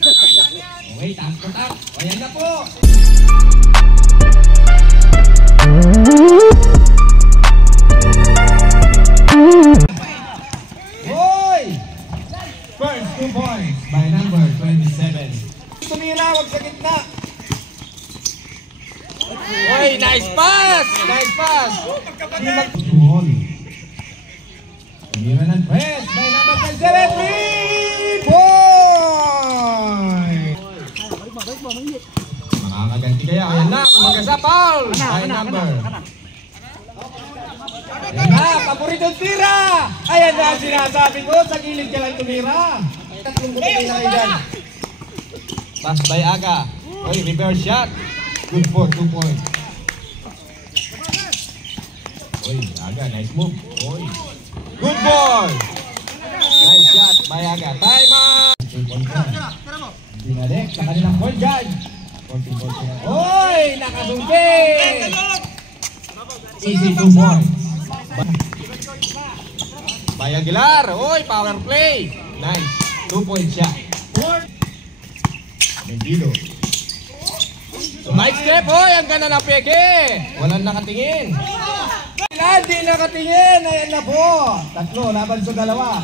Okay, tap. Ayan na po. Hoy! First 2 points by number 27. Tumira, wag sa gitna. Hoy, nice pass! Nice pass! Tumira ng press by number 27. 3 points! Makakaganti kaya. Ayan na, magkasa foul by number. Ayan na, paboritong tira! Ayan na ang sinasabi ko, sa gilid ka lang tumira. Tatlong buti na kayo dyan. Pass by Aga. Oy, reverse shot. Good for 2 points. Oy, Aga, nice move. Oy. Good ball! Nice shot by Aga. Time out! Binalik sa kanilang point guard. Oy, nakasumpit! Easy 2 points. Bay Aguilar. Oy, power play. Nice. 2-point shot. Mendido. Mike step. Oy, ang ganda ng peke. Walang nakatingin. Hindi nakatingin. Ayan na po. Tatlo, laban sa dalawa.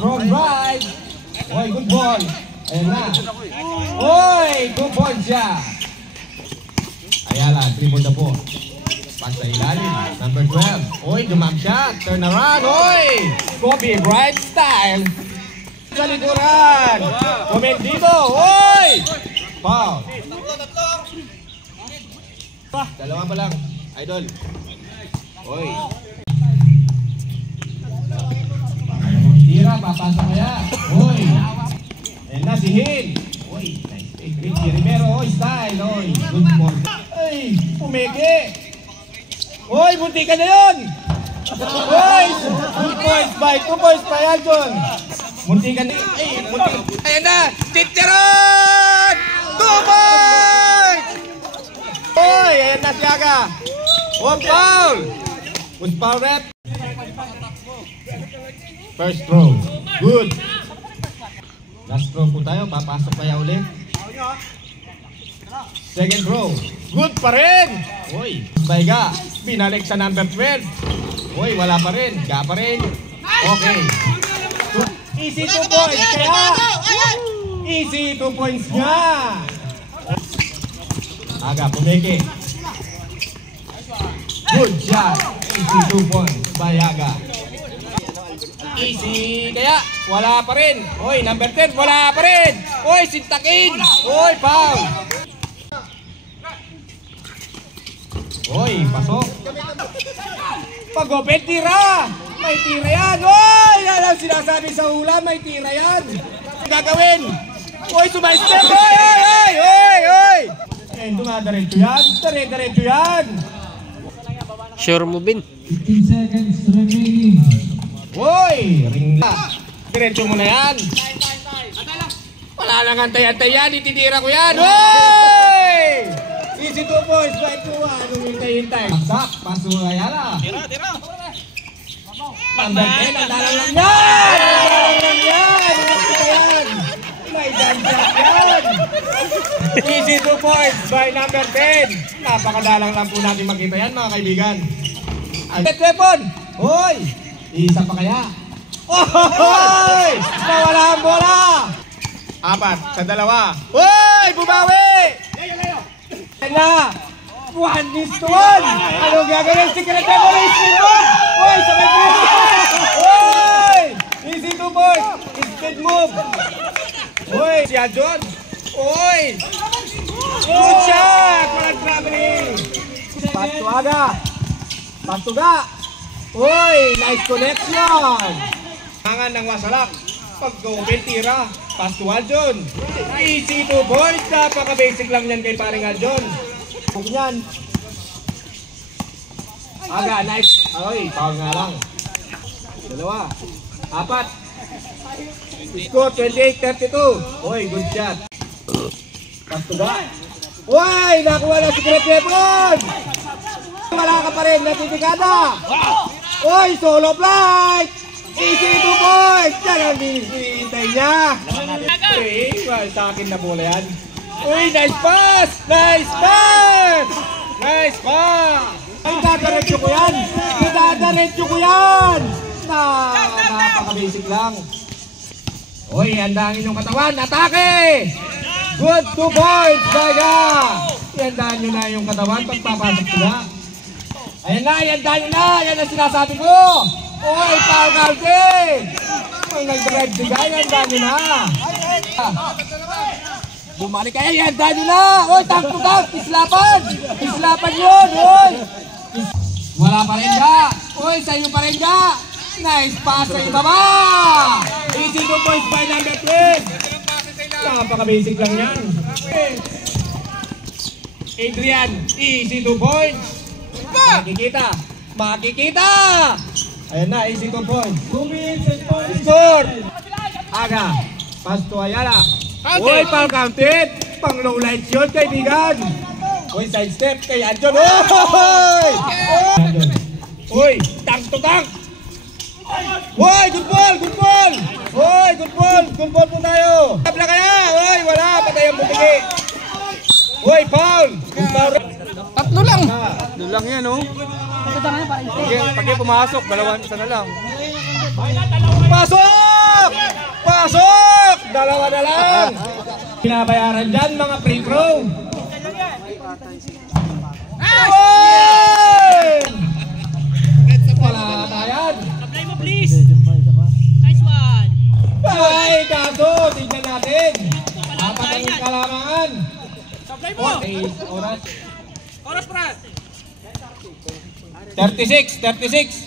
Strong drive. Oy, good ball. Ayan na. Oy, 2-point shot. Ayala, 3 na po. Pass sa ilalim. Number 12. Oy, dumam shot. Turn around. Oy, Kobe Bryant style. Sa likuran. Mendido. Oy, foul. Dalawa pa lang. Idol. Oy. Tira, papasok kaya. Oy. Ayan na si Hill. Oy, nice take. Richie Rivero. Oy, style. Oy, good ball. Oy, pumeke. Oy, bunti ka na yun. Oy, 2 points by 2 points by Aljon. Munti ka na. Ay, munti. Ayan na, Titeron! 2 points! Oy, ayan na si Aga. 1 foul. Good foul rep. First throw. Good. Last throw po tayo. Papasok kaya ulit. Second throw. Good pa rin. Oy, Baiga. Binalik sa number 12. Oy, wala pa rin. Ga pa rin. Okay. Easy 2 points. Kaya. Easy 2 points niya. Aga, pumeke. Good shot. Easy 2 points by Aga. Easy. Kaya, wala pa rin. Oy, number 10. Wala pa rin. Oy, sintakin. Oy, foul. Oy, pasok. Pag-open, tira. May tira yan. Oy, yan ang sinasabi sa hula. May tira yan. Gagawin. Oy, sumay-step. Oy, oy, oy, oy, oy. Eh, dumadaretso yan. Dire-diretso yan. Sure mo, Bin. 15 seconds remaining. Oy, ring na. Diretso mo na yan. Wala nang antay-antay yan. Ititira ko yan. Oy! Easy 2 points. By 2-1. Anong hintay-hintay? Sak, paso Ayala. Tira. Number 10. Ang dalang lang yan. Ang dalang lang yan. Yan. May danjak yan. Easy 2 points by number 10. Napakadalang lang po natin makita yan, mga kaibigan. Set weapon. Hoy! Isa pa kaya? Hoy! Nawala ang bola. 4 sa 2. Hoy! Bumawi! Na! 1-1! Anong gagawin? Secret Revolution! Hoy! Sabay po! Hoy! Easy 2 points! Speed move! Hoy! Si Aljon! Hoy! Good shot! Walang traveling! Patuaga! Patuga! Hoy! Nice connection! Tangan ng wasalak. Pag-open tira. Pass to Aljon. Easy 2 points. Napaka-basic lang yan kay paring Aljon. Huwag yan. Aga, nice. Ay, foul nga lang. 2. 4. Score 28-32. Hoy, good shot. Pass to ga. Hoy, nakuha na si Secret Weapon. Wala ka pa rin, natitikada. Hoy, solo flight. Easy 2 points! Yan ang binihintay niya. Sa akin na bola yan. Uy, nice pass! Nice pass! Nice pass! Ay, dadaretso ko yan! Dadaretso ko yan! Napaka-basic lang. Uy, handangin yung katawan. Atake! Good 2 points, Baga! Ihandaan nyo na yung katawan pagpapasok sila. Ayan na, ihandaan nyo na! Yan ang sinasabi ko! Uy, foul counting! Ang nag-drive si Guy, ihandaan nyo na! Bumalik kayo, ihandaan nyo na! Uy, tank to tank! Islapan! Islapan yun! Uy! Wala pa rin ka! Uy, sa'yo pa rin ka! Nice pass sa ibaba! Easy 2 points by number 3! Napaka-basic lang yan. Adrian, easy 2 points. Makikita. Makikita. Ayan na, easy 2 points. 2 minutes and 4 score. Aga. Pass to Ayala. Uy, foul counted. Pang low lights yun, kaibigan. Uy, side step kay Anjon. Uy! Uy, tank to tank. Uy, good ball, good ball. Uy, good ball. Good ball po tayo. Tabla ka na. Uy, wala. Patay ang butiki. Uy, foul. Tatlo lang. Tatlo lang yan, oh. Pag pumasok, isa na lang. Pasok! Pasok! Dalawa na lang. Pinabayaran dyan, mga free throw. Uy! Wala na yan. Please. Nice one. Ay, kaso, tignan natin. Apat ang kalamangan. Supply mo. Oras. Oras, Brad. 36. 36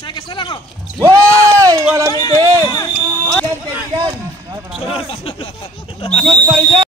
seconds na lang, oh. Woy! Wala mitin! Yan, kaibigan. Good pa rin yan.